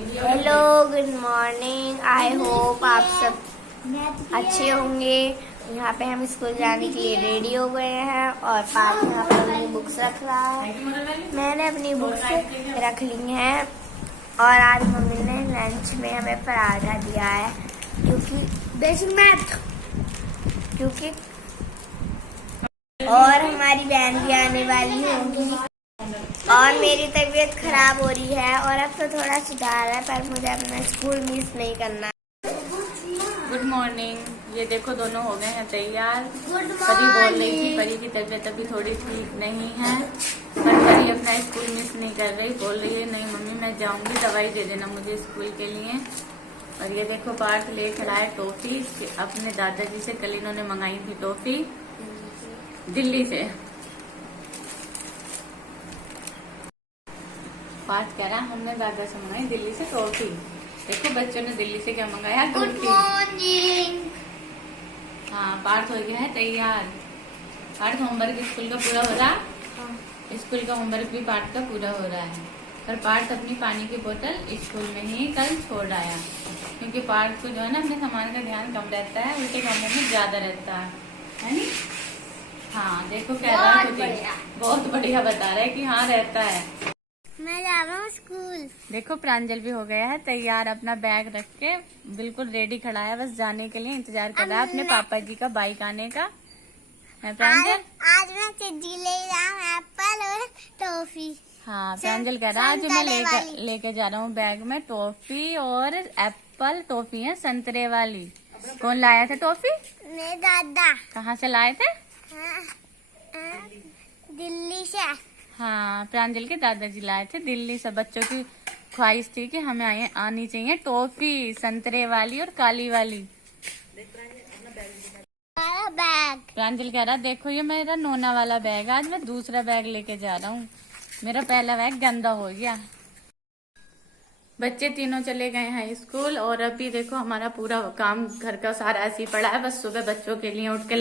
Hello, good morning. I hope आप सब अच्छे होंगे। यहाँ पे हम स्कूल जाने के लिए रेडी हो गए हैं और पापा यहाँ पे अपनी बुक्स रख रहा है। मैंने अपनी बुक्स रख ली हैं और आज मम्मी ने लंच में हमें पराठा दिया है क्योंकि बेसिक मैथ और हमारी बहन भी आने वाली होंगी और मेरी तबीयत खराब हो रही है और अब तो थोड़ा सुधार है, पर मुझे अपना स्कूल मिस नहीं करना। Good morning. ये देखो दोनों हो गए हैं तैयार। परी बोल रही थी परी की तबीयत अभी थोड़ी ठीक नहीं है, पर परी अपना स्कूल मिस नहीं कर रही। बोल रही है नहीं मम्मी मैं जाऊंगी, दवाई दे देना मुझे स्कूल के लिए। और ये देखो पार्थ ले खड़ा है टॉफी अपने दादाजी से। कल इन्होंने मंगाई थी टॉफी दिल्ली से। पार्थ कह रहा हमने दादा से मंगाई दिल्ली से टॉफी। देखो बच्चों ने दिल्ली से क्या मंगाया, गुड मॉर्निंग। हाँ पार्थ हो गया है तैयार। पार्थ होमवर्क स्कूल का पूरा हो रहा। स्कूल का होमवर्क भी पार्थ का पूरा हो रहा है, पर पार्थ अपनी पानी की बोतल स्कूल में ही कल छोड़ आया क्योंकि पार्थ को जो है ना अपने सामान का ध्यान कम रहता है, उल्टे कामों में ज्यादा रहता है नी? हाँ देखो कह रहा है बहुत बढ़िया बता रहा है कि हाँ रहता है। मैं जा रहा हूँ स्कूल। देखो प्रांजल भी हो गया है तैयार, अपना बैग रख के बिल्कुल रेडी खड़ा है, बस जाने के लिए इंतजार कर रहा है अपने पापा जी का बाइक आने का। है प्रांजल? आज मैं चिट्ठी ले रहा हूँ, एप्पल और टॉफी। हाँ प्रांजल कह रहा है आज मैं लेके जा रहा हूँ बैग में टॉफी और एप्पल। टॉफी है संतरे वाली। कौन लाया था टॉफी? मेरे दादा। कहाँ से लाए थे? दिल्ली से। हाँ प्रांजल के दादाजी लाए थे दिल्ली से। बच्चों की ख्वाहिश थी कि हमें आनी चाहिए टॉफी संतरे वाली और काली वाली। बैग। प्रांजल कह रहा देखो ये मेरा नोना वाला बैग है, आज मैं दूसरा बैग लेके जा रहा हूँ, मेरा पहला बैग गंदा हो गया। बच्चे तीनों चले गए हैं स्कूल और अभी देखो हमारा पूरा काम घर का सारा ऐसे ही पड़ा है। बस सुबह बच्चों के लिए उठ के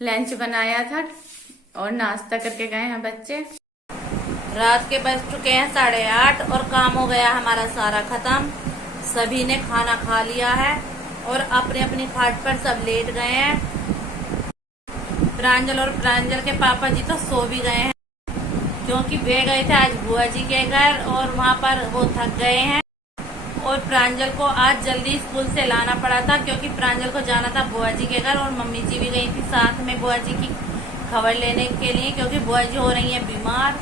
लंच बनाया था और नाश्ता करके गए हैं बच्चे। रात के बज चुके हैं 8:30 और काम हो गया हमारा सारा खत्म। सभी ने खाना खा लिया है और अपने अपनी खाट पर सब लेट गए हैं। प्रांजल और प्रांजल के पापा जी तो सो भी गए हैं क्योंकि वे गए थे आज बुआ जी के घर और वहाँ पर वो थक गए हैं। और प्रांजल को आज जल्दी स्कूल से लाना पड़ा था क्योंकि प्रांजल को जाना था बुआ जी के घर और मम्मी जी भी गई थी साथ में बुआ जी की खबर लेने के लिए क्योंकि बुआ जी हो रही है बीमार।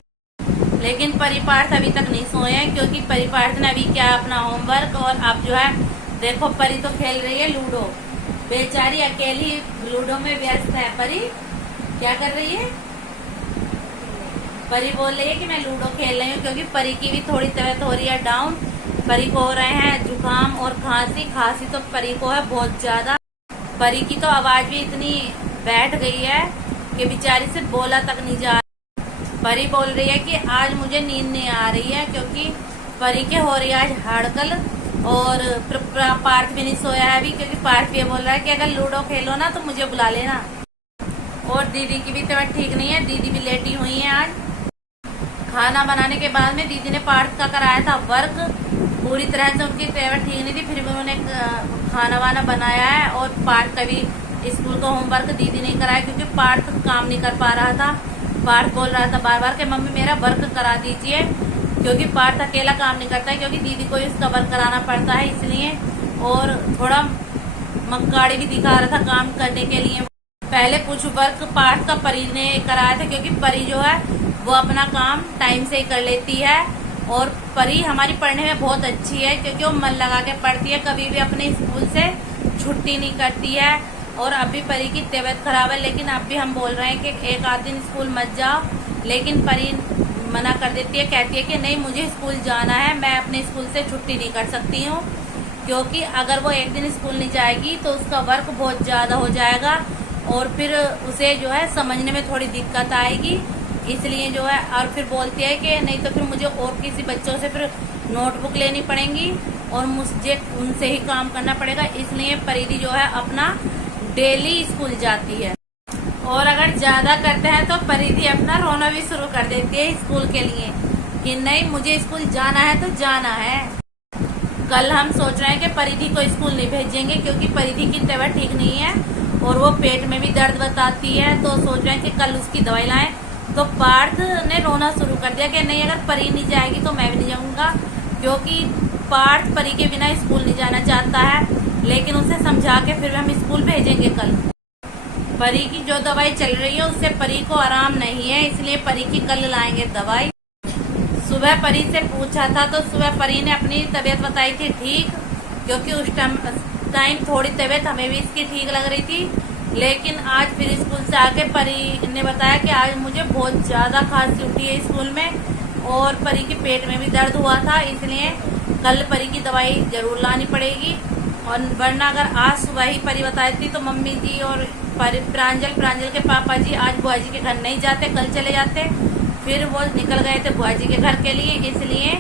लेकिन परिपार्थ अभी तक नहीं सोए हैं क्योंकि परिपार्थ ने अभी किया अपना होमवर्क और अब जो है देखो परी तो खेल रही है लूडो। बेचारी अकेली लूडो में व्यस्त है। परी क्या कर रही है? परी बोल रही है कि मैं लूडो खेल रही हूँ क्योंकि परी की भी थोड़ी तबीयत हो रही है डाउन। परी को हो रहे हैं जुकाम और खांसी तो परी को है बहुत ज्यादा। परी की तो आवाज भी इतनी बैठ गई है कि बेचारी से बोला तक नहीं जा रहा। परी बोल रही है कि आज मुझे नींद नहीं आ रही है क्योंकि परी के हो रही है आज हड़कल। और पार्थ भी नहीं सोया है अभी क्योंकि पार्थ भी बोल रहा है कि अगर लूडो खेलो ना तो मुझे बुला लेना। और दीदी की भी तबीयत ठीक नहीं है, दीदी भी लेटी हुई है आज। खाना बनाने के बाद में दीदी ने पार्थ का कराया था वर्क, पूरी तरह से उनकी तबीयत ठीक नहीं थी, फिर भी उन्होंने खाना वाना बनाया है। और पार्थ का भी स्कूल का होमवर्क दीदी ने कराया क्योंकि पार्थ काम नहीं कर पा रहा था। पार्थ बोल रहा था बार बार कि मम्मी मेरा वर्क करा दीजिए क्योंकि पार्थ अकेला काम नहीं करता है क्योंकि दीदी को इसका वर्क कराना पड़ता है इसलिए। और थोड़ा मक्काड़ी भी दिखा रहा था काम करने के लिए। पहले कुछ वर्क पार्थ का परी ने कराया था क्योंकि परी जो है वो अपना काम टाइम से ही कर लेती है। और परी हमारी पढ़ने में बहुत अच्छी है क्योंकि वो मन लगा के पढ़ती है, कभी भी अपने स्कूल से छुट्टी नहीं करती है। और अभी परी की तबीयत खराब है लेकिन अब भी हम बोल रहे हैं कि एक आध दिन स्कूल मत जाओ, लेकिन परी मना कर देती है, कहती है कि नहीं मुझे स्कूल जाना है, मैं अपने स्कूल से छुट्टी नहीं कर सकती हूँ क्योंकि अगर वो एक दिन स्कूल नहीं जाएगी तो उसका वर्क बहुत ज़्यादा हो जाएगा और फिर उसे जो है समझने में थोड़ी दिक्कत आएगी। इसलिए जो है और फिर बोलती है कि नहीं तो फिर मुझे और किसी बच्चों से फिर नोटबुक लेनी पड़ेगी और मुझे उनसे ही काम करना पड़ेगा। इसलिए परिधि जो है अपना डेली स्कूल जाती है और अगर ज्यादा करते हैं तो परिधि अपना रोना भी शुरू कर देती है स्कूल के लिए कि नहीं मुझे स्कूल जाना है तो जाना है। कल हम सोच रहे हैं कि परिधि को स्कूल नहीं भेजेंगे, क्योंकि परिधि की तबीयत ठीक नहीं है और वो पेट में भी दर्द बताती है। तो सोच रहे हैं कि कल उसकी दवाई लाएं। तो पार्थ ने रोना शुरू कर दिया कि नहीं, अगर परी नहीं जाएगी तो मैं भी नहीं जाऊंगा, क्योंकि पार्थ परी के बिना स्कूल नहीं जाना चाहता है। लेकिन उसे समझा के फिर हम स्कूल भेजेंगे कल। परी की जो दवाई चल रही है उससे परी को आराम नहीं है, इसलिए परी की कल लाएंगे दवाई। सुबह परी से पूछा था तो सुबह परी ने अपनी तबीयत बताई थी ठीक, क्योंकि उस टाइम थोड़ी तबीयत हमें भी इसकी ठीक लग रही थी। लेकिन आज फिर स्कूल से आके परी ने बताया कि आज मुझे बहुत ज्यादा खांसी उठी है स्कूल में और परी के पेट में भी दर्द हुआ था, इसलिए कल परी की दवाई जरूर लानी पड़ेगी। और वरना अगर आज सुबह ही परी बताई थी तो मम्मी जी और प्रांजल के पापा जी आज बुआ जी के घर नहीं जाते, कल चले जाते। फिर वो निकल गए थे बुआ जी के घर के लिए, इसलिए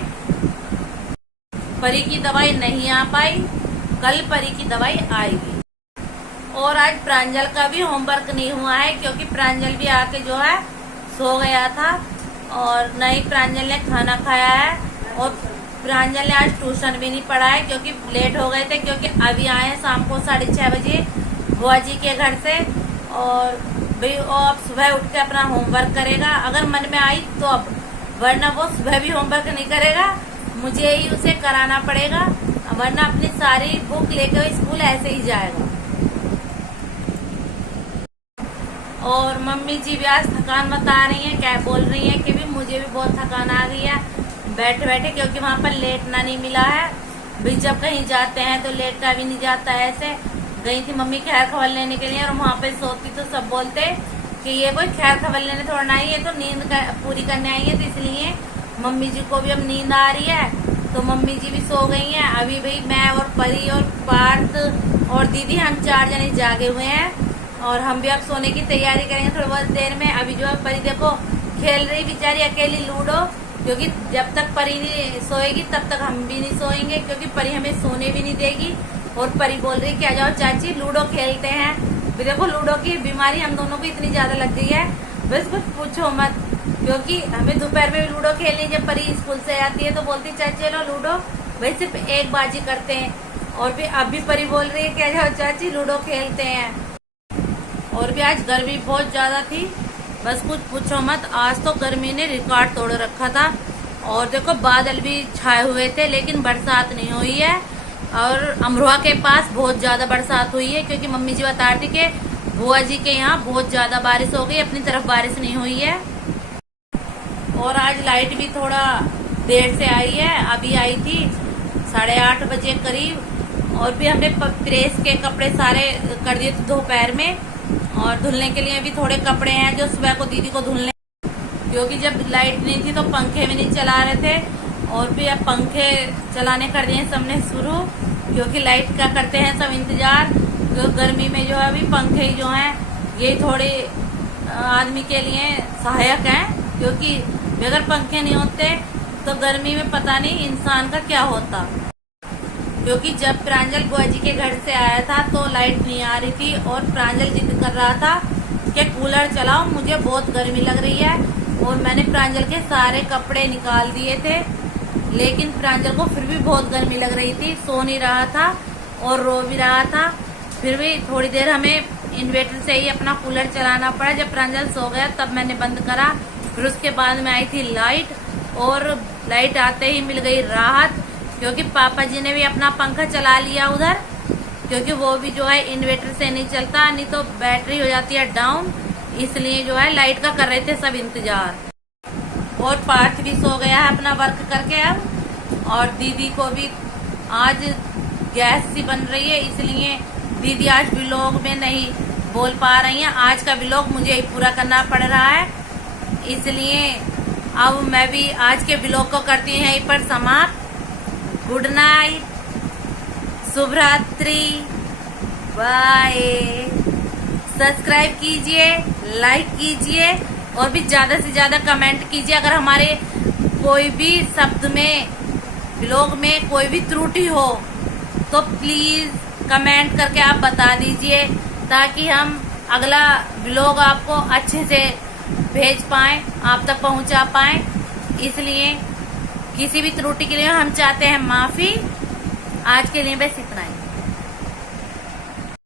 परी की दवाई नहीं आ पाई। कल परी की दवाई आएगी। और आज प्रांजल का भी होमवर्क नहीं हुआ है, क्योंकि प्रांजल भी आके जो है सो गया था और न ही प्रांजल ने खाना खाया है। और प्रांजल ने आज ट्यूशन भी नहीं पढ़ा है, क्योंकि लेट हो गए थे, क्योंकि अभी आए शाम को 6:30 बजे बुआ जी के घर से। और भाई वो अब सुबह उठ के अपना होमवर्क करेगा अगर मन में आई तो, अब वरना वो सुबह भी होमवर्क नहीं करेगा, मुझे ही उसे कराना पड़ेगा, वरना अपनी सारी बुक लेकर स्कूल ऐसे ही जाएगा। और मम्मी जी भी आज थकान बता रही हैं, क्या बोल रही हैं कि भी मुझे भी बहुत थकान आ गई है बैठे बैठे, क्योंकि वहाँ पर लेटना नहीं मिला है। भी जब कहीं जाते हैं तो लेटना भी नहीं जाता है। ऐसे गई थी मम्मी खैर खबर लेने के लिए और वहाँ पे सोती तो सब बोलते कि ये कोई खैर खबर लेने थोड़ा आई है, तो नींद पूरी करने आई है। तो इसलिए मम्मी जी को भी अब नींद आ रही है, तो मम्मी जी भी सो गई हैं। अभी भाई मैं और परी और पार्थ और दीदी हम 4 जने जागे हुए हैं और हम भी अब सोने की तैयारी करेंगे थोड़ी बहुत देर में। अभी जो है परी देखो खेल रही बेचारी अकेली लूडो, क्योंकि जब तक परी नहीं सोएगी तब तक हम भी नहीं सोएंगे, क्योंकि परी हमें सोने भी नहीं देगी। और परी बोल रही कि आ जाओ चाची लूडो खेलते हैं। देखो लूडो की बीमारी हम दोनों को इतनी ज्यादा लग गई है, बस कुछ पूछो मत, क्योंकि हमें दोपहर में भी लूडो खेलनी। जब परी स्कूल से आती है तो बोलती चाची चलो लूडो, भाई सिर्फ एक बाजी करते हैं। और भी अब भी परी बोल रही है कि आ जाओ चाची लूडो खेलते हैं। और भी आज गर्मी बहुत ज्यादा थी, बस कुछ पूछो मत। आज तो गर्मी ने रिकॉर्ड तोड़ रखा था। और देखो बादल भी छाए हुए थे, लेकिन बरसात नहीं हुई है। और अमरोहा के पास बहुत ज्यादा बरसात हुई है, क्योंकि मम्मी जी बता रही थी कि बुआ जी के यहाँ बहुत ज्यादा बारिश हो गई, अपनी तरफ बारिश नहीं हुई है। और आज लाइट भी थोड़ा देर से आई है, अभी आई थी 8:30 बजे करीब। और भी हमने प्रेस के कपड़े सारे कर दिए थे दोपहर में, और धुलने के लिए भी थोड़े कपड़े हैं जो सुबह को दीदी को धुलने, क्योंकि जब लाइट नहीं थी तो पंखे भी नहीं चला रहे थे। और भी अब पंखे चलाने कर दिए सबने शुरू, क्योंकि लाइट का करते हैं सब इंतजार। तो गर्मी में जो है अभी पंखे जो हैं ये थोड़े आदमी के लिए सहायक हैं, क्योंकि अगर पंखे नहीं होते तो गर्मी में पता नहीं इंसान का क्या होता। क्योंकि जब प्रांजल बुआ जी के घर से आया था तो लाइट नहीं आ रही थी और प्रांजल जिद कर रहा था कि कूलर चलाओ, मुझे बहुत गर्मी लग रही है। और मैंने प्रांजल के सारे कपड़े निकाल दिए थे, लेकिन प्रांजल को फिर भी बहुत गर्मी लग रही थी, सो नहीं रहा था और रो भी रहा था। फिर भी थोड़ी देर हमें इन्वर्टर से ही अपना कूलर चलाना पड़ा। जब प्रांजल सो गया तब मैंने बंद करा। फिर उसके बाद में आई थी लाइट, और लाइट आते ही मिल गई राहत, क्योंकि पापा जी ने भी अपना पंखा चला लिया उधर, क्योंकि वो भी जो है इन्वर्टर से नहीं चलता, नहीं तो बैटरी हो जाती है डाउन, इसलिए जो है लाइट का कर रहे थे सब इंतजार। और पार्थ भी सो गया है अपना वर्क करके अब। और दीदी को भी आज गैस सी बन रही है, इसलिए दीदी आज व्लॉग में नहीं बोल पा रही हैं। आज का व्लॉग मुझे ही पूरा करना पड़ रहा है, इसलिए अब मैं भी आज के व्लॉग को करती हूँ यहीं पर समाप्त। गुड नाइट, शुभ रात्रि, बाय। सब्सक्राइब कीजिए, लाइक कीजिए और भी ज्यादा से ज्यादा कमेंट कीजिए। अगर हमारे कोई भी शब्द में व्लॉग में कोई भी त्रुटि हो तो प्लीज कमेंट करके आप बता दीजिए, ताकि हम अगला व्लॉग आपको अच्छे से भेज पाएं, आप तक पहुंचा पाएं। इसलिए किसी भी त्रुटि के लिए हम चाहते हैं माफी। आज के लिए बस इतना ही।